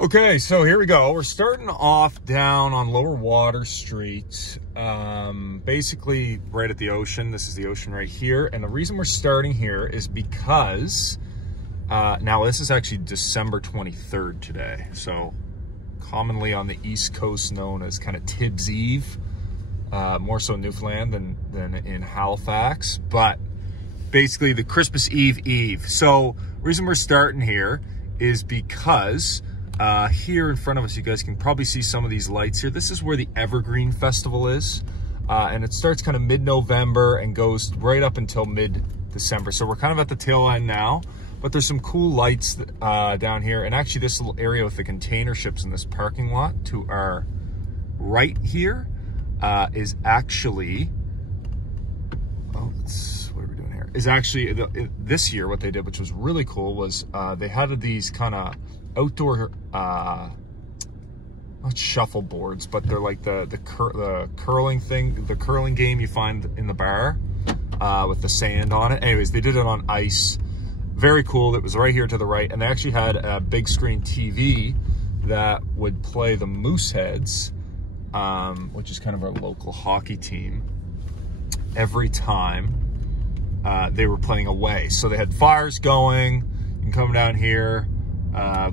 Okay, so here we go. We're starting off down on Lower Water Street, basically right at the ocean. This is the ocean right here. And the reason we're starting here is because, now this is actually December 23rd today. So commonly on the East Coast known as kind of Tibbs Eve, more so Newfoundland than in Halifax. But basically the Christmas Eve. So the reason we're starting here is because here in front of us, you guys can probably see some of these lights here. This is where the Evergreen Festival is, and it starts kind of mid-November and goes right up until mid-December. So we're kind of at the tail end now, but there's some cool lights down here. And actually this little area with the container ships in this parking lot to our right here is actually, what are we doing here? Is actually, this year what they did, which was really cool, was they had these kind of outdoor not shuffle boards, but they're like the curling thing, the curling game you find in the bar with the sand on it. Anyways, they did it on ice. Very cool. It was right here to the right, and they actually had a big screen TV that would play the Mooseheads, which is kind of our local hockey team, every time they were playing away. So they had fires going. You can come down here,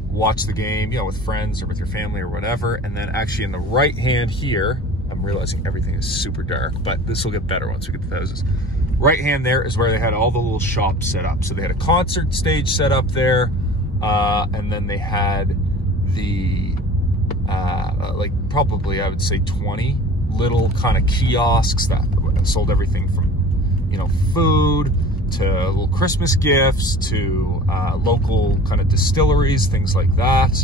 watch the game, you know, with friends or with your family or whatever. And then actually in the right hand here, I'm realizing everything is super dark, but this will get better once we get to the houses. Right hand there is where they had all the little shops set up. So they had a concert stage set up there, and then they had the like probably I would say 20 little kind of kiosks that sold everything from, you know, food to little Christmas gifts to local kind of distilleries, things like that.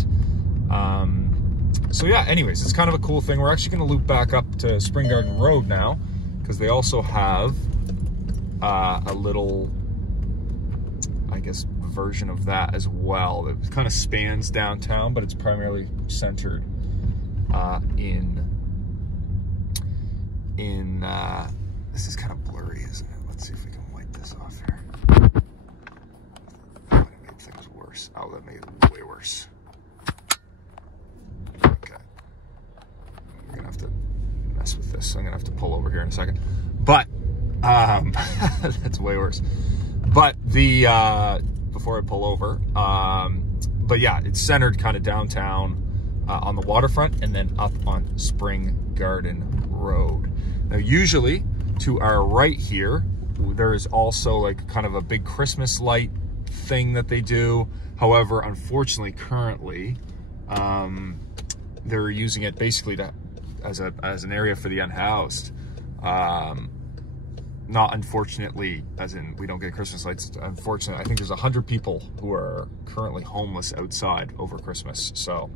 So yeah, anyways, it's kind of a cool thing. We're actually going to loop back up to Spring Garden Road now, because they also have a little, I guess, version of that as well. It kind of spans downtown, but it's primarily centered in this is kind of blurry, isn't it? Let's see if we can wipe this off here. That made things worse. Oh, that made it way worse. Okay. We're gonna have to mess with this. So I'm gonna have to pull over here in a second. But that's way worse. But the before I pull over, but yeah, it's centered kind of downtown on the waterfront, and then up on Spring Garden Road. Now, usually to our right here, there is also like kind of a big Christmas light thing that they do. However, unfortunately, currently, they're using it basically as an area for the unhoused. Not unfortunately, as in we don't get Christmas lights. Unfortunately, I think there's 100 people who are currently homeless outside over Christmas. So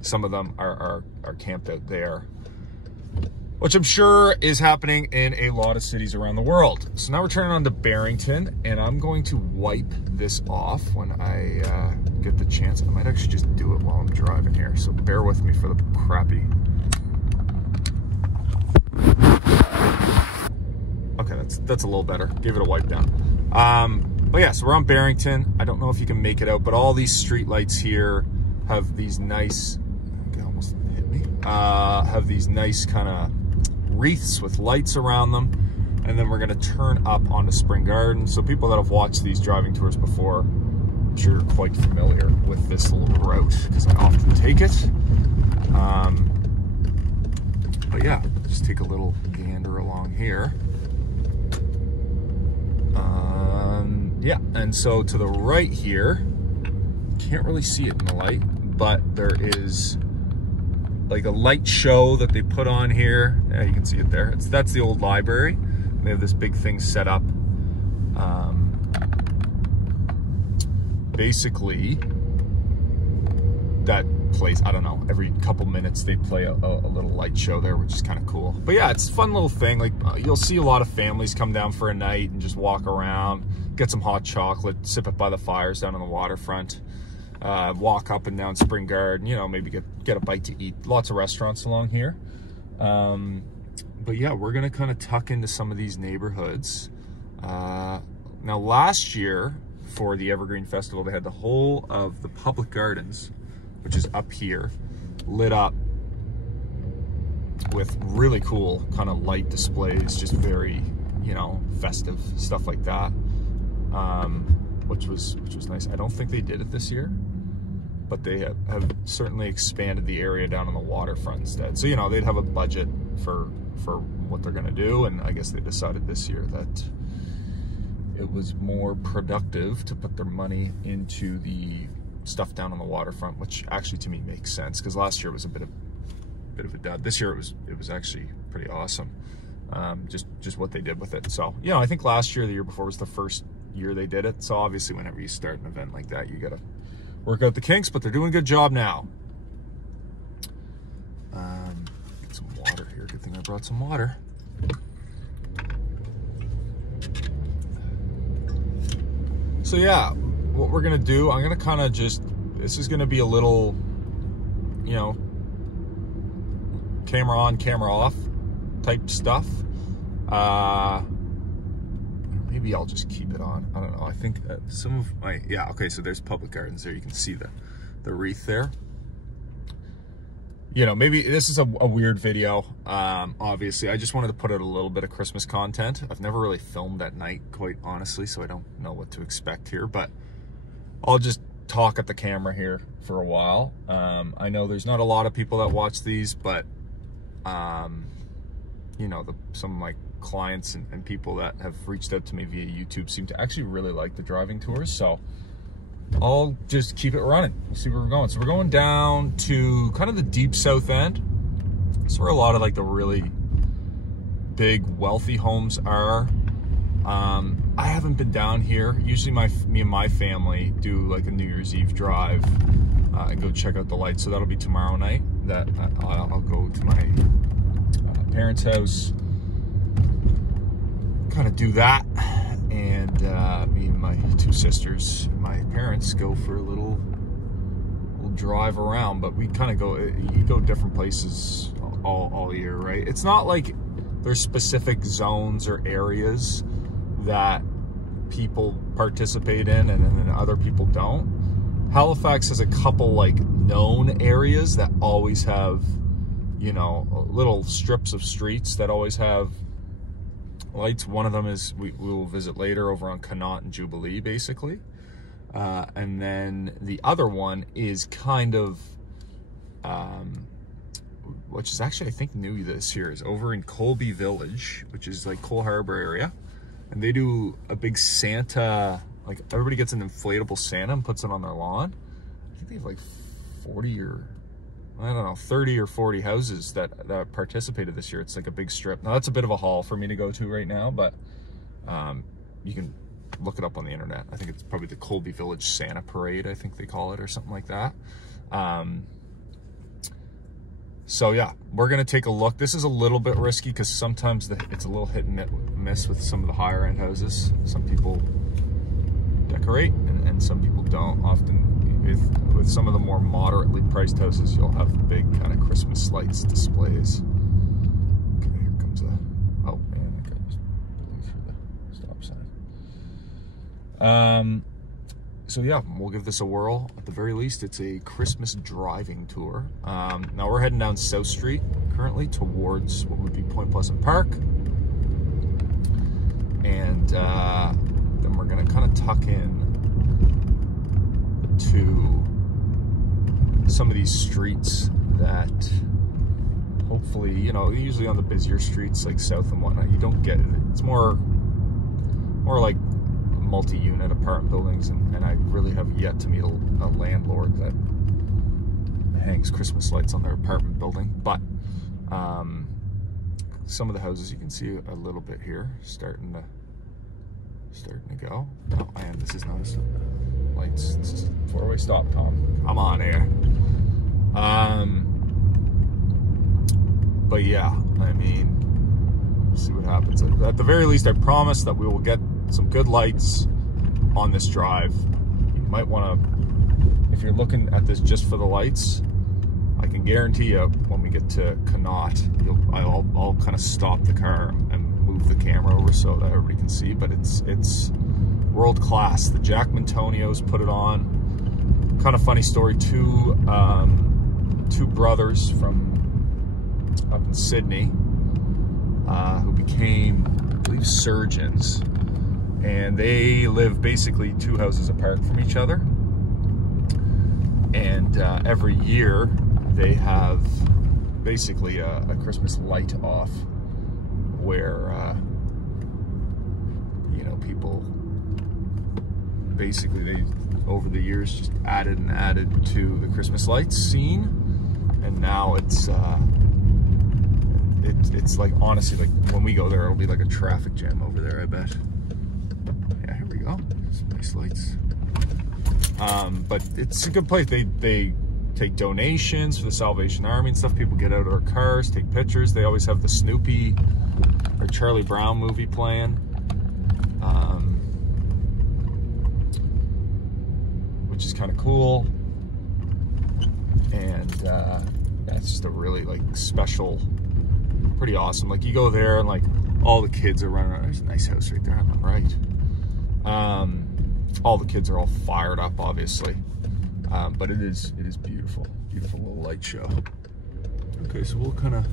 some of them are camped out there, which I'm sure is happening in a lot of cities around the world. So now we're turning on to Barrington, and I'm going to wipe this off when I get the chance. I might actually just do it while I'm driving here, so bear with me for the crappy. Okay, that's a little better. Give it a wipe down. But yeah, so we're on Barrington. I don't know if you can make it out, but all these street lights here have these nice, okay, almost hit me, have these nice kind of wreaths with lights around them. And then we're going to turn up onto Spring Garden. So people that have watched these driving tours before, I'm sure you're quite familiar with this little route, because I often take it. But yeah, just take a little gander along here. Yeah, and so to the right here, can't really see it in the light, but there is like a light show that they put on here. Yeah, you can see it there. That's the old library. They have this big thing set up. Basically, that plays, I don't know, every couple minutes they play a little light show there, which is kind of cool. But yeah, it's a fun little thing. Like you'll see a lot of families come down for a night and just walk around, get some hot chocolate, sip it by the fires down on the waterfront, walk up and down Spring Garden, you know, maybe get a bite to eat. Lots of restaurants along here. But yeah, we're gonna kind of tuck into some of these neighborhoods. Now last year for the Evergreen Festival, they had the whole of the public gardens which is up here, lit up with really cool kind of light displays, just very, you know, festive stuff like that, which was nice. I don't think they did it this year, but they have certainly expanded the area down on the waterfront instead. So, you know, they'd have a budget for what they're gonna do, and I guess they decided this year that it was more productive to put their money into the stuff down on the waterfront, which actually to me makes sense, because last year was a bit of a dud. This year it was actually pretty awesome, just what they did with it. So, you know, I think last year, the year before was the first year they did it. So obviously whenever you start an event like that, you gotta work out the kinks, but they're doing a good job now. Get some water here. Good thing I brought some water. So yeah, what we're gonna do, I'm gonna kind of just, this is gonna be a little, you know, camera on, camera off type stuff. Maybe I'll just keep it on. I don't know. I think some of my, yeah, okay, so there's public gardens there. You can see the wreath there. You know, maybe this is a weird video. Obviously, I just wanted to put out a little bit of Christmas content. I've never really filmed at night, quite honestly, so I don't know what to expect here, but I'll just talk at the camera here for a while. I know there's not a lot of people that watch these, but you know, some of my clients and people that have reached out to me via YouTube seem to actually really like the driving tours, so I'll just keep it running. See where we're going. So we're going down to kind of the deep south end. That's where a lot of like the really big wealthy homes are. I haven't been down here. Usually me and my family do like a New Year's Eve drive and go check out the lights. So that'll be tomorrow night. That I'll go to my parents' house, kind of do that, and me and my two sisters, my parents, go for a little drive around. But we kind of go, you go different places all year, right? It's not like there's specific zones or areas that people participate in and then other people don't. Halifax has a couple like known areas that always have, you know, little strips of streets that always have lights. One of them is we will visit later over on Connaught and Jubilee, basically. And then the other one is kind of, which is actually I think new this year, is over in Colby Village, which is like Cole Harbour area. And they do a big Santa, like everybody gets an inflatable Santa and puts it on their lawn. I think they have like 40 or, I don't know, 30 or 40 houses that participated this year. It's like a big strip. Now that's a bit of a haul for me to go to right now, but you can look it up on the internet. I think it's probably the Colby Village Santa Parade, I think they call it, or something like that. So yeah, we're gonna take a look. This is a little bit risky because sometimes it's a little hit and miss with some of the higher end houses. Some people decorate and some people don't. Often with some of the more moderately priced houses, you'll have big kind of Christmas lights displays. Okay, here comes oh man, I got just blew through the stop sign. So yeah, we'll give this a whirl. At the very least, it's a Christmas driving tour. Now we're heading down South Street currently towards what would be Point Pleasant Park. And then we're gonna kind of tuck in to some of these streets that hopefully, you know, usually on the busier streets like South and whatnot, you don't get it. It's more like multi-unit apartment buildings, and I really have yet to meet a landlord that hangs Christmas lights on their apartment building. But some of the houses you can see a little bit here starting to go. Oh, and this is noticed lights. This is four-way stop, Tom. Come on here. But yeah, I mean, we'll see what happens. At the very least, I promise that we will get some good lights on this drive. You might want to, if you're looking at this just for the lights, I can guarantee you when we get to Connaught, I'll kind of stop the car and move the camera over so that everybody can see. But it's world class. The Jack Montonio's put it on. kind of funny story. Two brothers from up in Sydney who became, I believe, surgeons, and they live basically 2 houses apart from each other. And every year they have basically a Christmas light off where you know, people basically, they over the years just added and added to the Christmas lights scene, and now it's like, honestly, like when we go there, it'll be like a traffic jam over there, I bet. Yeah, here we go. Some nice lights. But it's a good place. They take donations for the Salvation Army and stuff. People get out of their cars, take pictures. They always have the Snoopy or Charlie Brown movie playing, which is kind of cool. And that's just a really like special, pretty awesome. Like you go there and like all the kids are running around. There's a nice house right there on the right. All the kids are all fired up, obviously, but it is beautiful, beautiful little light show. Okay, so we'll kind of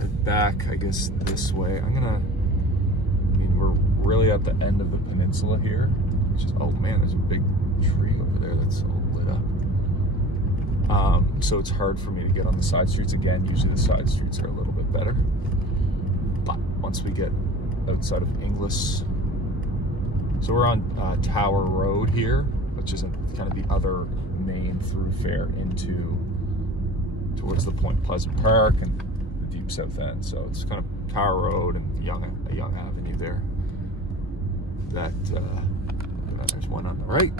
head back, I guess, this way. I mean, we're really at the end of the peninsula here, which is, oh man, there's a big tree over there that's all lit up. So it's hard for me to get on the side streets. Again, usually the side streets are a little bit better, but once we get outside of Inglis. So we're on Tower Road here, which is kind of the other main thoroughfare towards the Point Pleasant Park and the deep south end. So it's kind of Tower Road and a young avenue there. There's one on the right.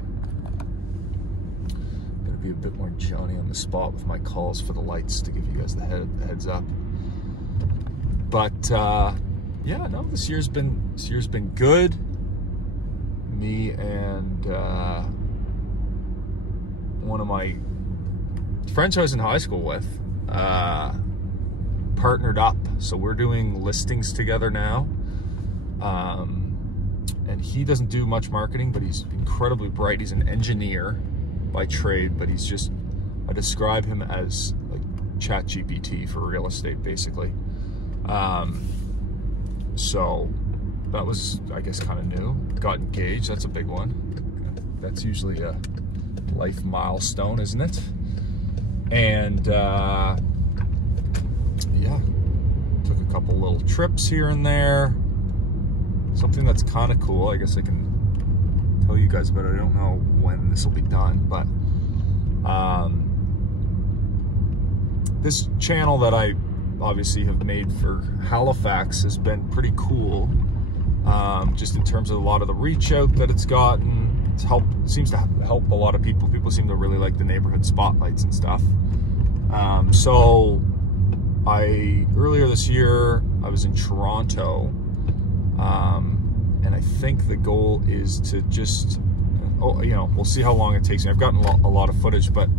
Gonna be a bit more Johnny on the spot with my calls for the lights to give you guys the heads up. But yeah, no, this year's been good. Me and one of my friends I was in high school with partnered up, so we're doing listings together now. And he doesn't do much marketing, but he's incredibly bright. He's an engineer by trade, but he's just, I describe him as like ChatGPT for real estate, basically. So that was, I guess, kind of new. Got engaged, that's a big one. That's usually a life milestone, isn't it? And yeah, took a couple little trips here and there. Something that's kind of cool, I guess I can tell you guys about it. I don't know when this will be done, but this channel that I obviously have made for Halifax has been pretty cool. Just in terms of a lot of the reach out that it's gotten. Seems to help a lot of people. People seem to really like the neighborhood spotlights and stuff. So earlier this year, I was in Toronto, and I think the goal is to just, you know, we'll see how long it takes me. I've gotten a lot of footage, but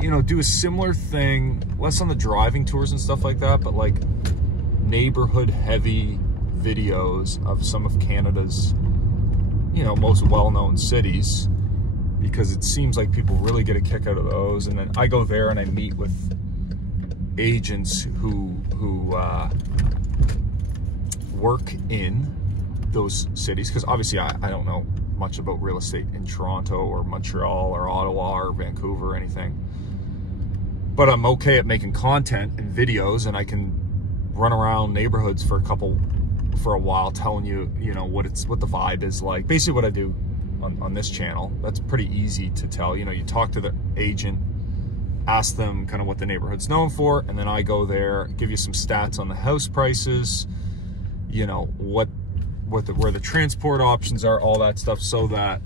you know, do a similar thing, less on the driving tours and stuff like that, but like neighborhood heavy videos of some of Canada's, you know, most well-known cities, because it seems like people really get a kick out of those. And then I go there and I meet with agents who work in those cities, because obviously I don't know much about real estate in Toronto or Montreal or Ottawa or Vancouver or anything, but I'm okay at making content and videos, and I can run around neighborhoods for a while telling you, you know, what the vibe is like. Basically what I do on this channel, that's pretty easy to tell. You know, you talk to the agent, ask them kind of what the neighborhood's known for, and then I go there, give you some stats on the house prices, you know, where the transport options are, all that stuff, so that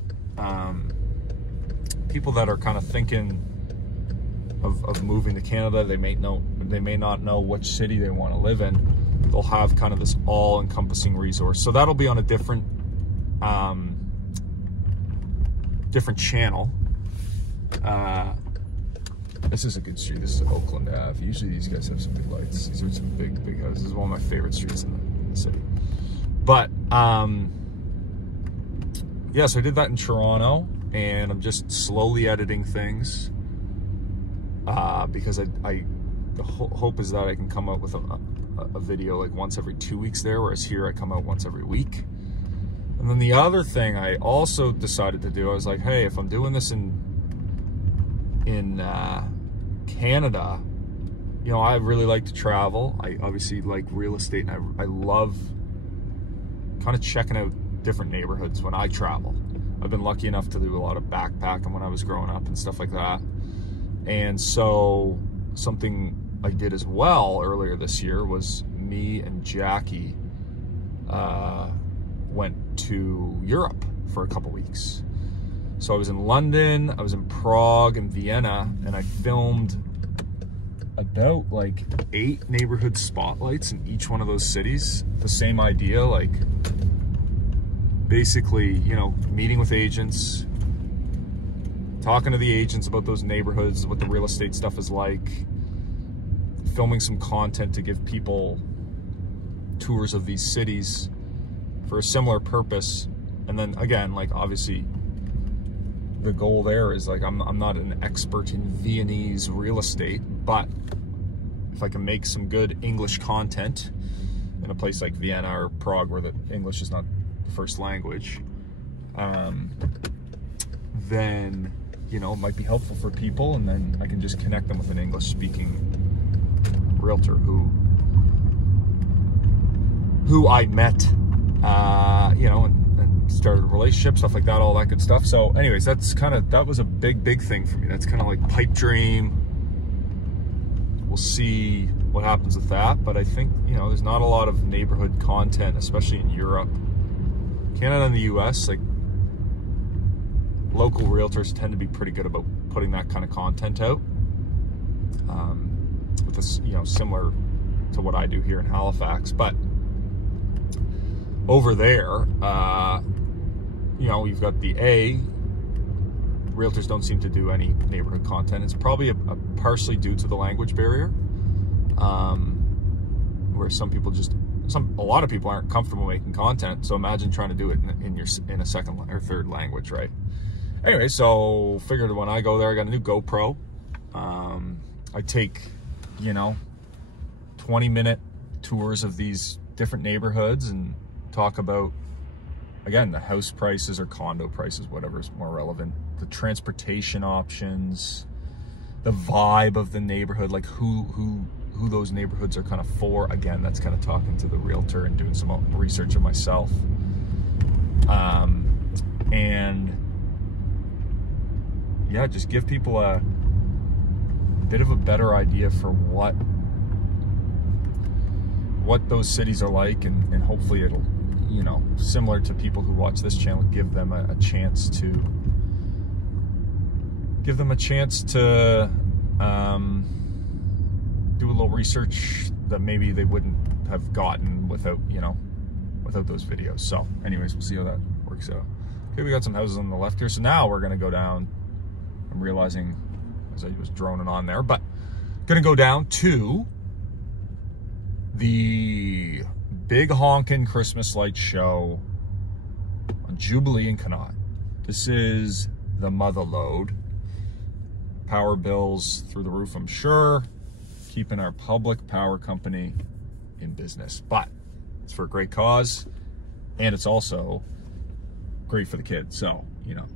people that are kind of thinking of moving to Canada, they may not know which city they want to live in. They'll have kind of this all-encompassing resource. So that'll be on a different channel. This is a good street. This is Oakland Ave. Usually these guys have some big lights. These are some big houses. This is one of my favorite streets in the city. But yeah, so I did that in Toronto, and I'm just slowly editing things because the hope is that I can come out with a video like once every 2 weeks there, whereas here I come out once every week. And then the other thing I also decided to do, I was like, hey, if I'm doing this in Canada, you know, I really like to travel. I obviously like real estate, and I love kind of checking out different neighborhoods when I travel. I've been lucky enough to do a lot of backpacking when I was growing up and stuff like that. And so something I did as well earlier this year was me and Jackie went to Europe for a couple weeks. So I was in London, I was in Prague and Vienna, and I filmed about like 8 neighborhood spotlights in each one of those cities. The same idea, like basically, you know, meeting with agents, talking to the agents about those neighborhoods, what the real estate stuff is like, filming some content to give people tours of these cities for a similar purpose. And then again, like obviously the goal there is like, I'm not an expert in Viennese real estate, but if I can make some good English content in a place like Vienna or Prague where the English is not the first language, then, you know, it might be helpful for people, and then I can just connect them with an English speaking realtor who I met, you know, and started a relationship, stuff like that, all that good stuff. So anyways, that was a big thing for me. That's kind of like pipe dream. We'll see what happens with that, but I think, you know, there's not a lot of neighborhood content, especially in Europe. Canada and the US, like local realtors tend to be pretty good about putting that kind of content out. With this, you know, similar to what I do here in Halifax, but over there, you know, you've got the realtors don't seem to do any neighborhood content. It's probably partially due to the language barrier, where a lot of people aren't comfortable making content. So imagine trying to do it in a second or third language, right? Anyway, so figured when I go there, I got a new GoPro. I take, you know, 20-minute tours of these different neighborhoods and talk about, again, the house prices or condo prices, whatever is more relevant, the transportation options, the vibe of the neighborhood, like who those neighborhoods are kind of for. Again, that's kind of talking to the realtor and doing some research of myself. And yeah, just give people a bit of a better idea for what those cities are like, and hopefully it'll, you know, similar to people who watch this channel, give them a chance to do a little research that maybe they wouldn't have gotten without those videos. So anyways, we'll see how that works out. Okay, we got some houses on the left here, so now we're gonna go down. I'm realizing as I was droning on there, but gonna go down to the big honkin' Christmas light show on Jubilee in Connaught. This is the mother lode. Power bills through the roof, I'm sure. Keeping our public power company in business. But it's for a great cause, and it's also great for the kids. So, you know,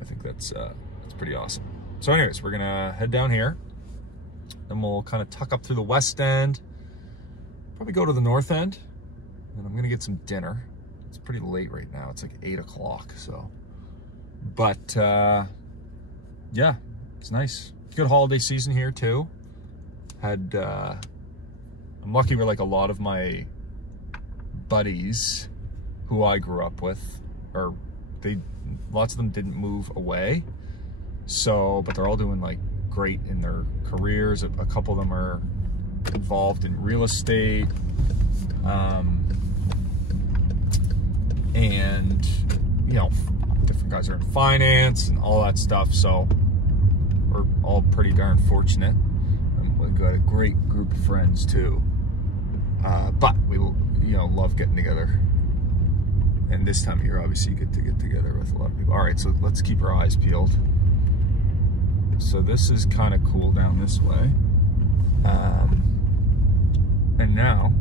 I think that's pretty awesome. So anyways, we're gonna head down here, then we'll kind of tuck up through the west end, probably go to the north end, and I'm gonna get some dinner. It's pretty late right now. It's like 8 o'clock, so. But yeah, it's nice. Good holiday season here too. I'm lucky where like a lot of my buddies who I grew up with, lots of them didn't move away. So, but they're all doing like great in their careers. A couple of them are involved in real estate. And, you know, different guys are in finance and all that stuff. So we're all pretty darn fortunate. And we've got a great group of friends too. But we, you know, love getting together And this time of year, obviously, you get to get together with a lot of people. All right, so let's keep our eyes peeled. So this is kind of cool down this way. And now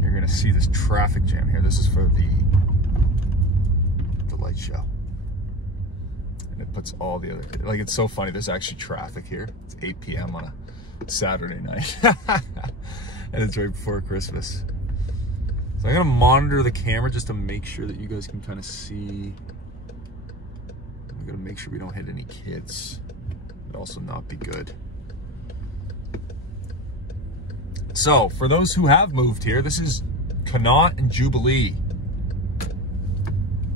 you're gonna see this traffic jam here. This is for the light show. And it puts all the other, like, it's so funny. There's actually traffic here. It's 8 p.m. on a Saturday night. And it's right before Christmas. So I'm gonna monitor the camera just to make sure that you guys can kind of see. I'm gonna make sure we don't hit any kids. It'd also not be good. So for those who have moved here, this is Connaught and Jubilee.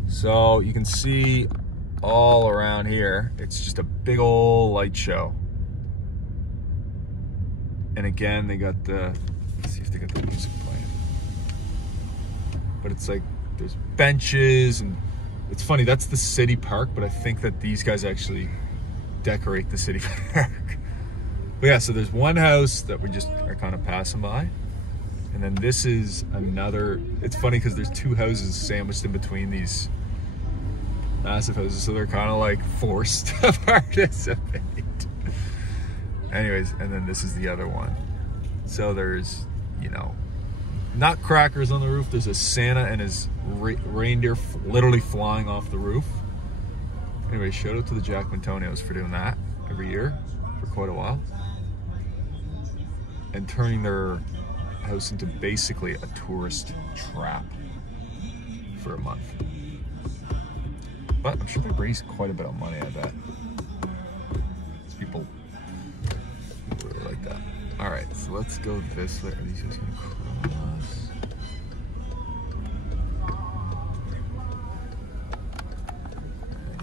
So you can see all around here, it's just a big old light show. And again, they got the, let's see if they got the music playing. But it's like, there's benches, and it's funny, that's the city park, but I think that these guys actually decorate the city park. But yeah, so there's one house that we just are kind of passing by. And then this is another, it's funny because there's two houses sandwiched in between these massive houses, so they're kind of like forced to participate. Anyways, and then this is the other one. So there's, you know, nutcrackers on the roof. There's a Santa and his reindeer literally flying off the roof. Anyway, shout out to the Jack Antonios for doing that every year for quite a while. And turning their house into basically a tourist trap for a month. But I'm sure they raised quite a bit of money, I bet. People really like that. All right, so let's go this way. Are these guys gonna cross?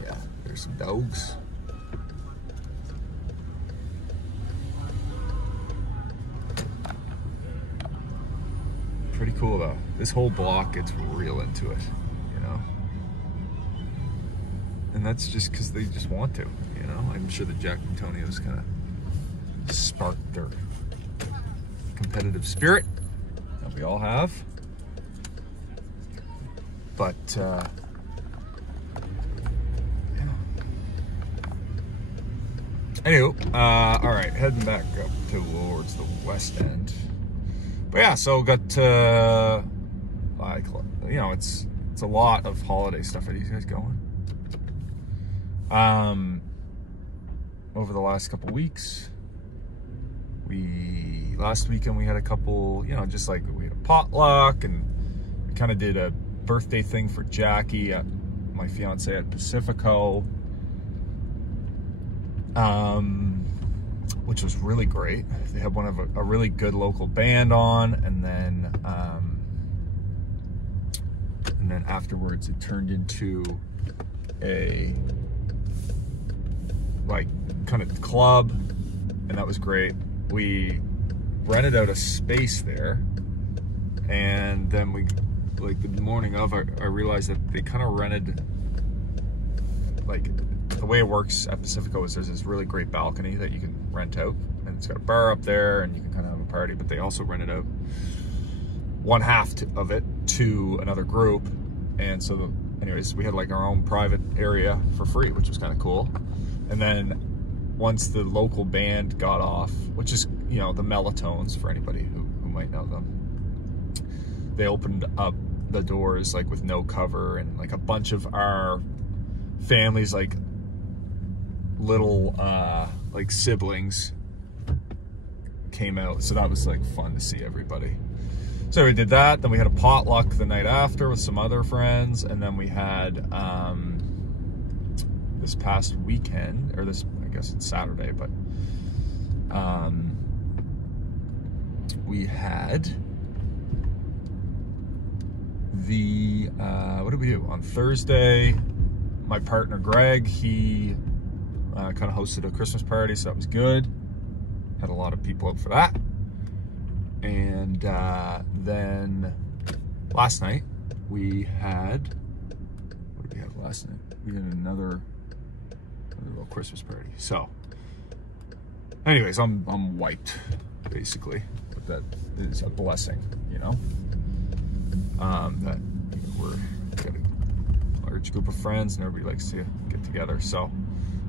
Yeah, there's some dogs. Pretty cool though. This whole block gets real into it, you know? And that's just because they just want to, you know? I'm sure the Jack Antonios kind of sparked their competitive spirit that we all have. But, yeah. Anywho, all right, heading back up towards the west end. But yeah, so got like, you know, it's a lot of holiday stuff. Are these guys going? Over the last couple weeks, last weekend we had a couple, you know, just like we had a potluck, and we kind of did a birthday thing for Jackie, my fiance, at Pacifico, which was really great. They had one of a really good local band on, and then afterwards it turned into a like kind of club, and that was great. We rented out a space there, and then we, like the morning of, I realized that they kind of rented, like the way it works at Pacifico is there's this really great balcony that you can rent out, and it's got a bar up there, and you can kind of have a party, but they also rented out one half of it to another group. And so anyways, we had like our own private area for free, which was kind of cool. And then once the local band got off, which is, you know, the Mellatones, for anybody who might know them, they opened up the doors like with no cover, and like a bunch of our families, like little like siblings, came out. So that was like fun to see everybody. So we did that. Then we had a potluck the night after with some other friends, and then we had this past weekend, or this, I guess it's Saturday, but we had the what did we do on Thursday? My partner Greg, he kind of hosted a Christmas party, so that was good. Had a lot of people out for that. And then last night we had, what did we have last night? We had another little Christmas party. So anyways, I'm wiped basically, but that is a blessing, you know, that we're church, group of friends, and everybody likes to get together. So,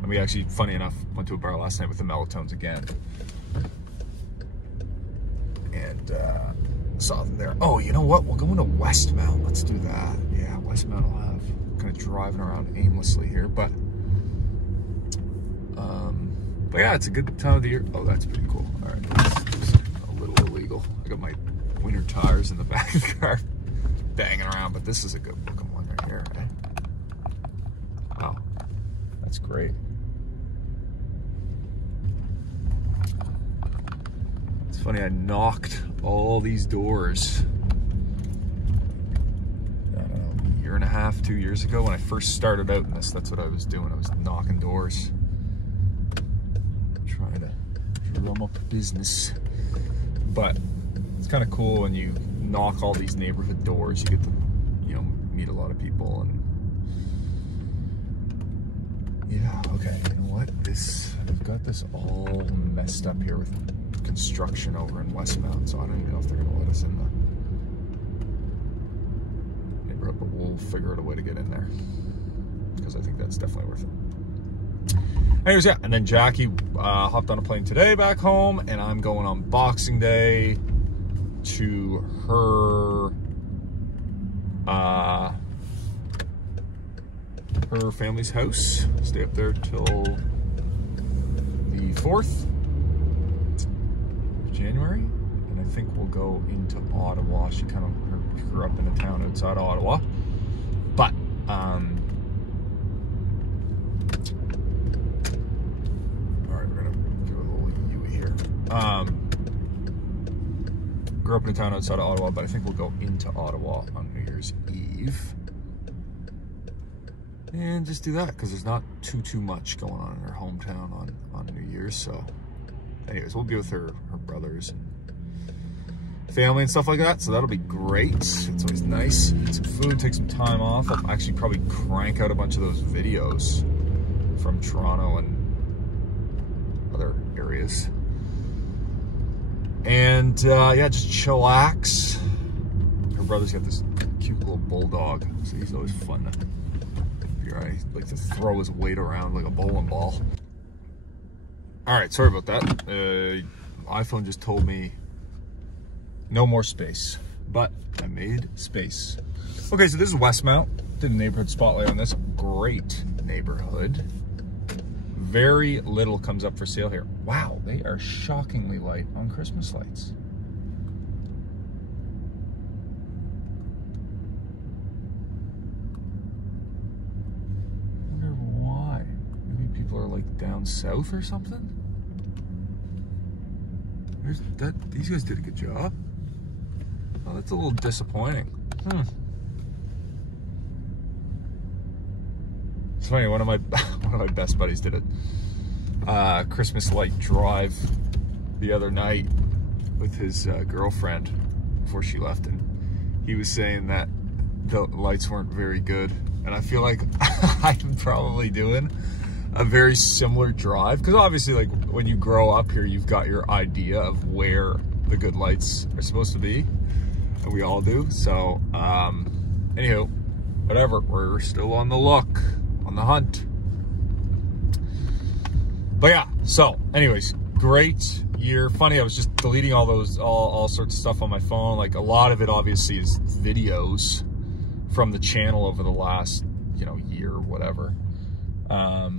and we actually, funny enough, went to a bar last night with the Melatones again. And saw them there. Oh, you know what? We'll go into Westmount. Let's do that. Yeah, Westmount will have kind of driving around aimlessly here, but yeah, it's a good time of the year. Oh, that's pretty cool. All right, that's a little illegal. I got my winter tires in the back of the car banging around, but this is a good looking one right here. Right? Wow, that's great. It's funny, I knocked all these doors, I don't know, a year and a half, 2 years ago when I first started out in this. That's what I was doing. I was knocking doors, trying to drum up business. But it's kind of cool when you knock all these neighborhood doors. You get to, you know, meet a lot of people. And yeah, okay, you know what? We've got this all messed up here with construction over in Westmount, so I don't even know if they're gonna let us in the neighborhood, but we'll figure out a way to get in there, because I think that's definitely worth it. Anyways, yeah, and then Jackie hopped on a plane today back home, and I'm going on Boxing Day to her her family's house. Stay up there till the 4th of January, and I think we'll go into Ottawa. She kind of grew up in a town outside of Ottawa, but grew up in a town outside of Ottawa, but I think we'll go into Ottawa on New Year's Eve and just do that, because there's not too much going on in her hometown on New Year's. So anyways, we'll be with her brothers and family and stuff like that, so that'll be great. It's always nice. Eat some food, take some time off. I'll actually probably crank out a bunch of those videos from Toronto and other areas. And yeah, just chillax. Her brother's got this cute little bulldog, so he's always fun to figure out. He likes to throw his weight around like a bowling ball. All right, sorry about that. iPhone just told me no more space, but I made space. Okay, so this is Westmount. Did a neighborhood spotlight on this. Great neighborhood. Very little comes up for sale here. Wow, they are shockingly light on Christmas lights. I wonder why. Maybe people are like down south or something? These guys did a good job. Oh, that's a little disappointing. It's funny, one of my best buddies did a Christmas light drive the other night with his girlfriend before she left, and he was saying that the lights weren't very good, and I feel like I'm probably doing a very similar drive, because obviously, like, when you grow up here, you've got your idea of where the good lights are supposed to be, and we all do. So anywho, whatever, we're still on the look, on the hunt. But yeah, so anyways, great year. Funny, I was just deleting all those all sorts of stuff on my phone. Like, a lot of it obviously is videos from the channel over the last, you know, year or whatever. How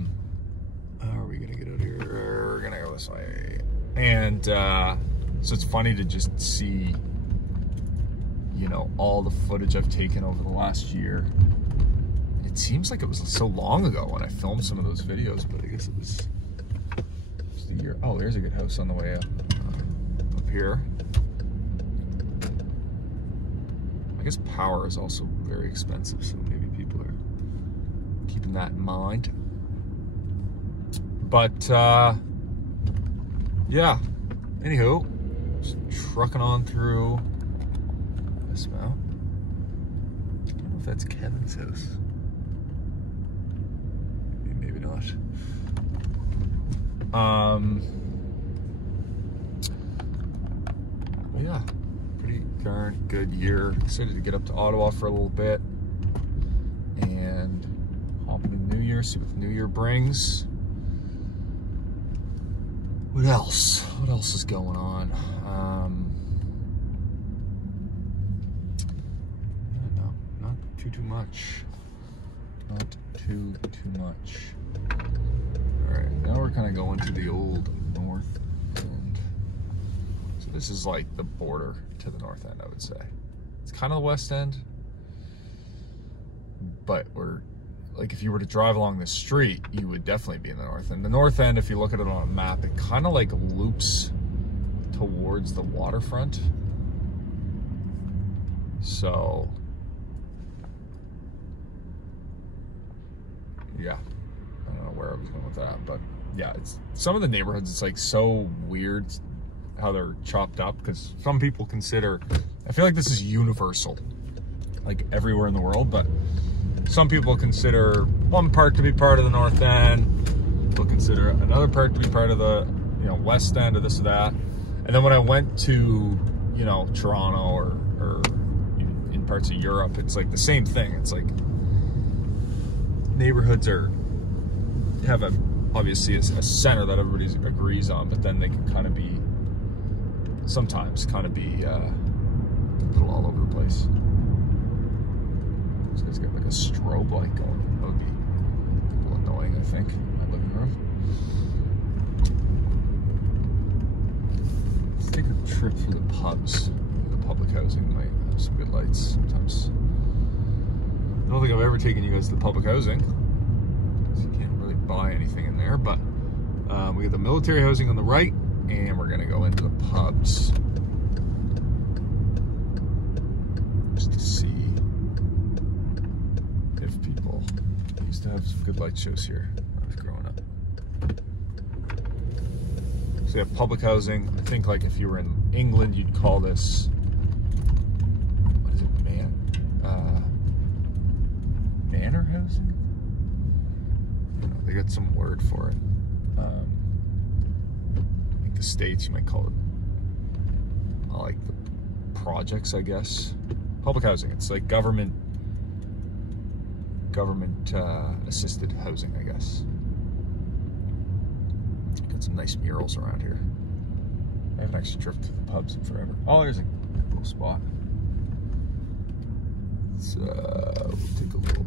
are we gonna get out of here? We're gonna go this way. And so it's funny to just see, you know, all the footage I've taken over the last year. It seems like it was so long ago when I filmed some of those videos, but I guess it was just a year. Oh, there's a good house on the way up here. I guess power is also very expensive, so maybe people are keeping that in mind. But yeah, anywho, just trucking on through this mount. I don't know if that's Kevin's house. Maybe not. But yeah, pretty darn good year. Decided to get up to Ottawa for a little bit and here, see what the new year brings. What else? What else is going on? No, not too much. Not too much. All right, now we're kind of going to the old north end. So this is like the border to the north end, I would say. It's kind of the west end, but we're like, if you were to drive along this street, you would definitely be in the north end. The north end, if you look at it on a map, it kind of like loops towards the waterfront. So, yeah, I don't know where I was going with that, but yeah, it's some of the neighborhoods, it's like so weird how they're chopped up, because some people consider, I feel like this is universal, like everywhere in the world, but some people consider one part to be part of the north end, people consider another part to be part of the, you know, west end, or this or that. And then when I went to, you know, Toronto or in parts of Europe, it's like the same thing. It's like neighborhoods have obviously a center that everybody agrees on, but then they can kind of be, sometimes kind of be a little all over the place. This guy's got like a strobe light going. That would be a little annoying, I think, in my living room. Let's take a trip through the pubs. The public housing might have some good lights sometimes. I don't think I've ever taken you guys to the public housing, so you can't really buy anything in there, but we got the military housing on the right, and we're gonna go into the pubs just to see if people used to have some good light shows here when I was growing up. So yeah, public housing. I think like if you were in England, you'd call this, what is it, manor housing? I don't know, they got some word for it. I think the States, you might call it, like the projects, I guess. Public housing, it's like government assisted housing, I guess. Got some nice murals around here. I haven't actually driven to the pubs in forever. Oh, there's a little spot. So we'll take a little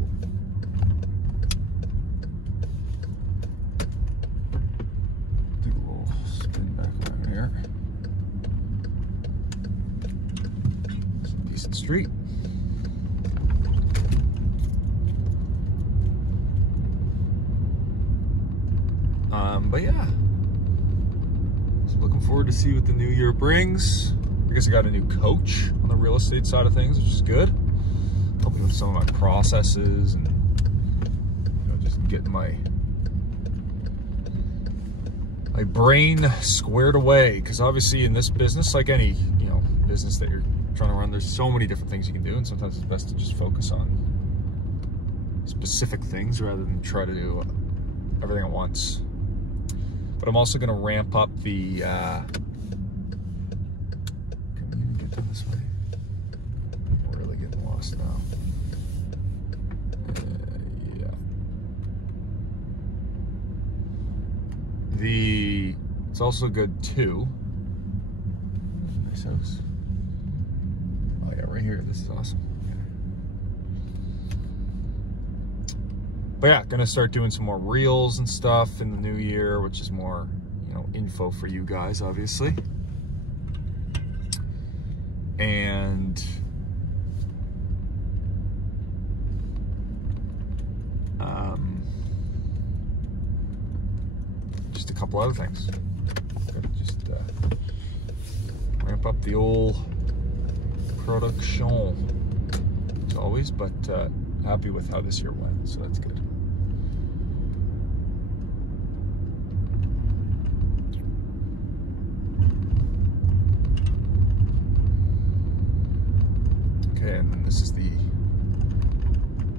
spin back around here. It's a decent street. But yeah, so looking forward to see what the new year brings. I guess I got a new coach on the real estate side of things, which is good. Help me with some of my processes and, you know, just getting my brain squared away. Because obviously in this business, like any, you know, business that you're trying to run, there's so many different things you can do, and sometimes it's best to just focus on specific things rather than try to do everything at once. But I'm also going to ramp up the, can we even get down this way? We're really getting lost now. Yeah. It's also good too. Nice house. Oh yeah, right here. This is awesome. But yeah, gonna start doing some more reels and stuff in the new year, which is more, you know, info for you guys, obviously. And just a couple other things. Gotta just ramp up the old production, as always, but happy with how this year went, so that's good. Okay, and then this is the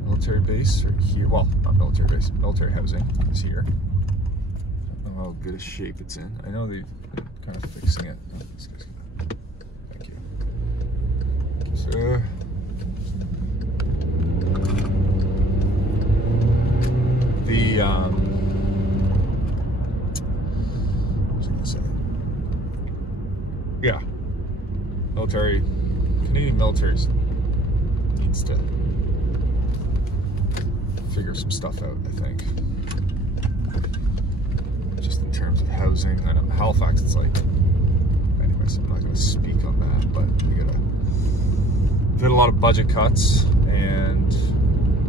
military base right here. Well, not military base, military housing is here. I don't know how good a shape it's in. I know they've been kind of fixing it. Oh, this guy's gonna, thank you. So, the What was I gonna say? Yeah, Canadian military needs to figure some stuff out, I think. Just in terms of housing. I know Halifax, it's like, anyways, I'm not going to speak on that, but we did a lot of budget cuts, and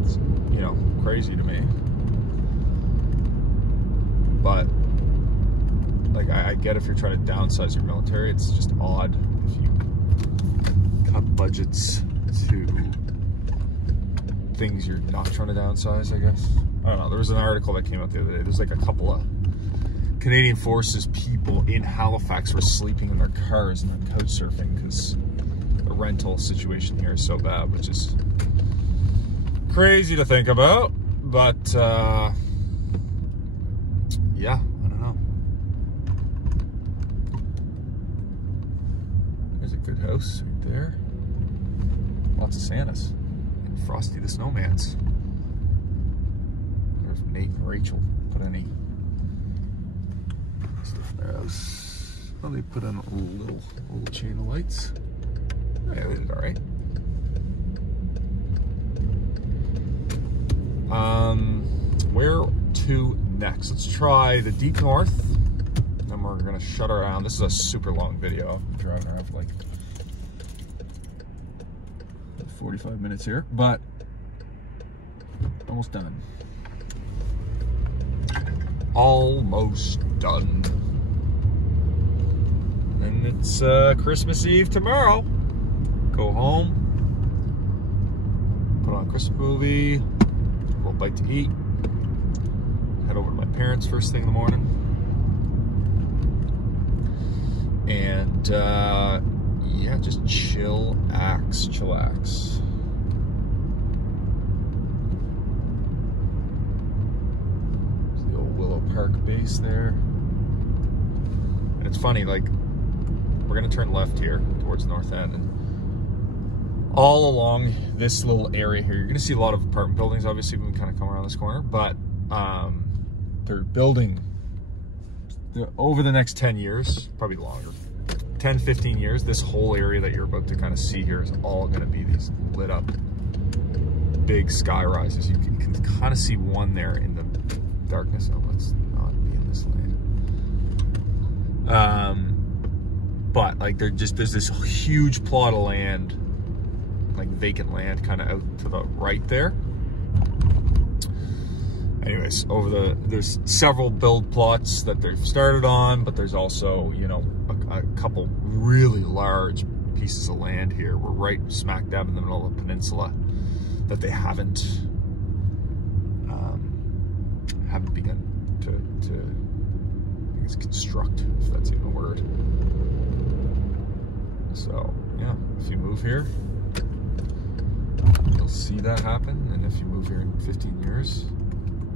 it's, you know, crazy to me. But like, I get if you're trying to downsize your military, it's just odd if you cut budgets to things you're not trying to downsize, I guess. I don't know. There was an article that came out the other day. There's like a couple of Canadian Forces people in Halifax were sleeping in their cars and then couch surfing because the rental situation here is so bad, which is crazy to think about. But yeah, I don't know. There's a good house right there. Lots of Santas. And Frosty the Snowman's. I wonder if Nate and Rachel put any stuff in their house. Well, they put in a little chain of lights. Oh, yeah, they did all right. Where to next? Let's try the Deep North. Then we're gonna shut around. This is a super long video. I'm driving around for like 45 minutes here, but almost done. Almost done. And it's Christmas Eve tomorrow. Go home, put on a Christmas movie, a little bite to eat, head over to my parents first thing in the morning, and yeah, just chillax. There's the old Willow Park base there. And it's funny, like, we're gonna turn left here towards the north end, and all along this little area here, you're gonna see a lot of apartment buildings, obviously, when we kind of come around this corner, but they're building over the next 10 years, probably longer, 10, 15 years, this whole area that you're about to kind of see here is all going to be these lit up big sky rises. You can kind of see one there in the darkness. Oh, let's not be in this lane. But like there's this huge plot of land, like vacant land, kind of out to the right there. Anyways, there's several build plots that they've started on, but there's also, you know, a couple really large pieces of land here. We're right smack dab in the middle of the peninsula that they haven't begun to I guess construct, if that's even a word. So yeah, if you move here, you'll see that happen, and if you move here in 15 years,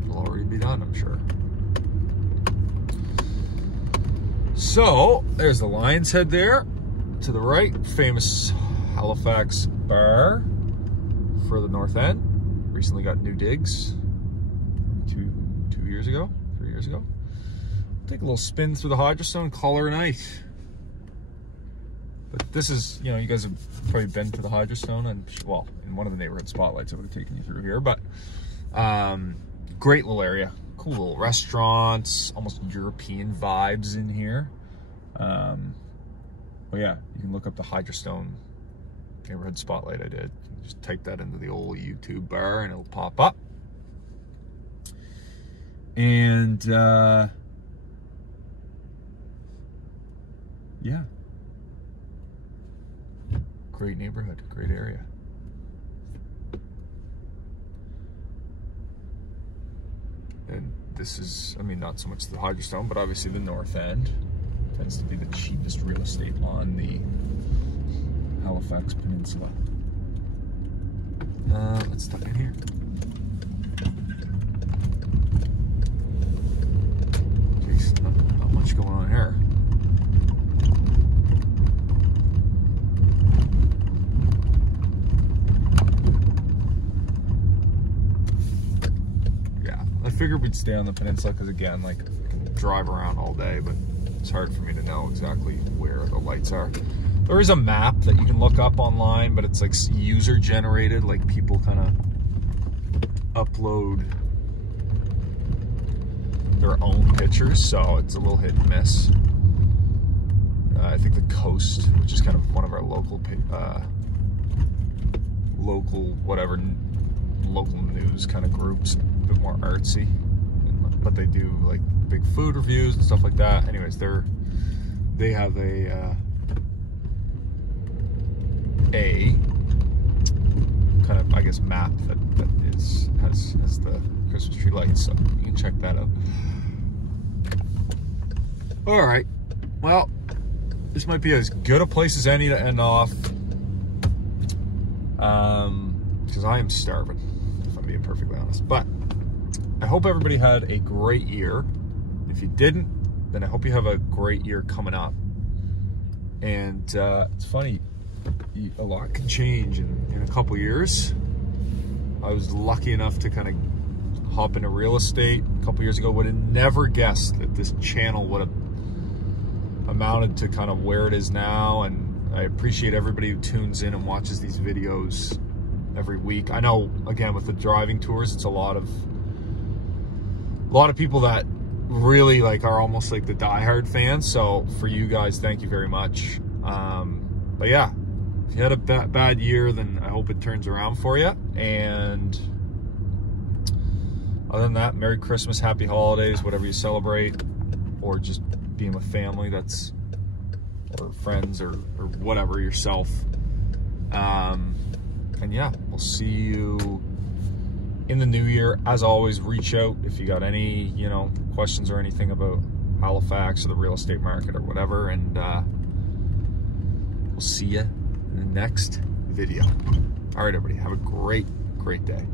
it'll already be done, I'm sure. So there's the Lion's Head there to the right, famous Halifax bar for the north end. Recently got new digs 3 years ago. Take a little spin through the Hydrostone, call her a night. But this is, you know, you guys have probably been to the Hydrostone, and well, in one of the neighborhood spotlights I would have taken you through here, but great little area, cool little restaurants, almost European vibes in here. Well, yeah, you can look up the Hydrostone neighborhood spotlight I did. Just type that into the old YouTube bar and it'll pop up. And yeah, great neighborhood, great area. And this is, I mean, not so much the Hydrostone, but obviously the north end tends to be the cheapest real estate on the Halifax Peninsula. Let's step in here. Jeez, not much going on here. I figure figured we'd stay on the peninsula because, again, like, I can drive around all day, but it's hard for me to know exactly where the lights are. There is a map that you can look up online, but it's like user generated, like people kind of upload their own pictures, so it's a little hit and miss. I think the Coast, which is kind of one of our local local news kind of groups, a bit more artsy, but they do like big food reviews and stuff like that. Anyways, they have a kind of, I guess, map that has the Christmas tree lights, so you can check that out. All right, well, this might be as good a place as any to end off, because I am starving, if I'm being perfectly honest. But I hope everybody had a great year. If you didn't, then I hope you have a great year coming up. And it's funny, a lot can change in a couple years. I was lucky enough to kind of hop into real estate a couple years ago. Would have never guessed that this channel would have amounted to kind of where it is now, and I appreciate everybody who tunes in and watches these videos every week. I know, again, with the driving tours, it's a lot of people that really like are almost like the diehard fans. So for you guys, thank you very much. But yeah, if you had a bad year, then I hope it turns around for you. And other than that, Merry Christmas, Happy Holidays, whatever you celebrate, or just being with family, or friends, or whatever, yourself. And yeah, we'll see you in the new year. As always, reach out if you got any, questions or anything about Halifax or the real estate market or whatever, and we'll see you in the next video. All right, everybody, have a great day.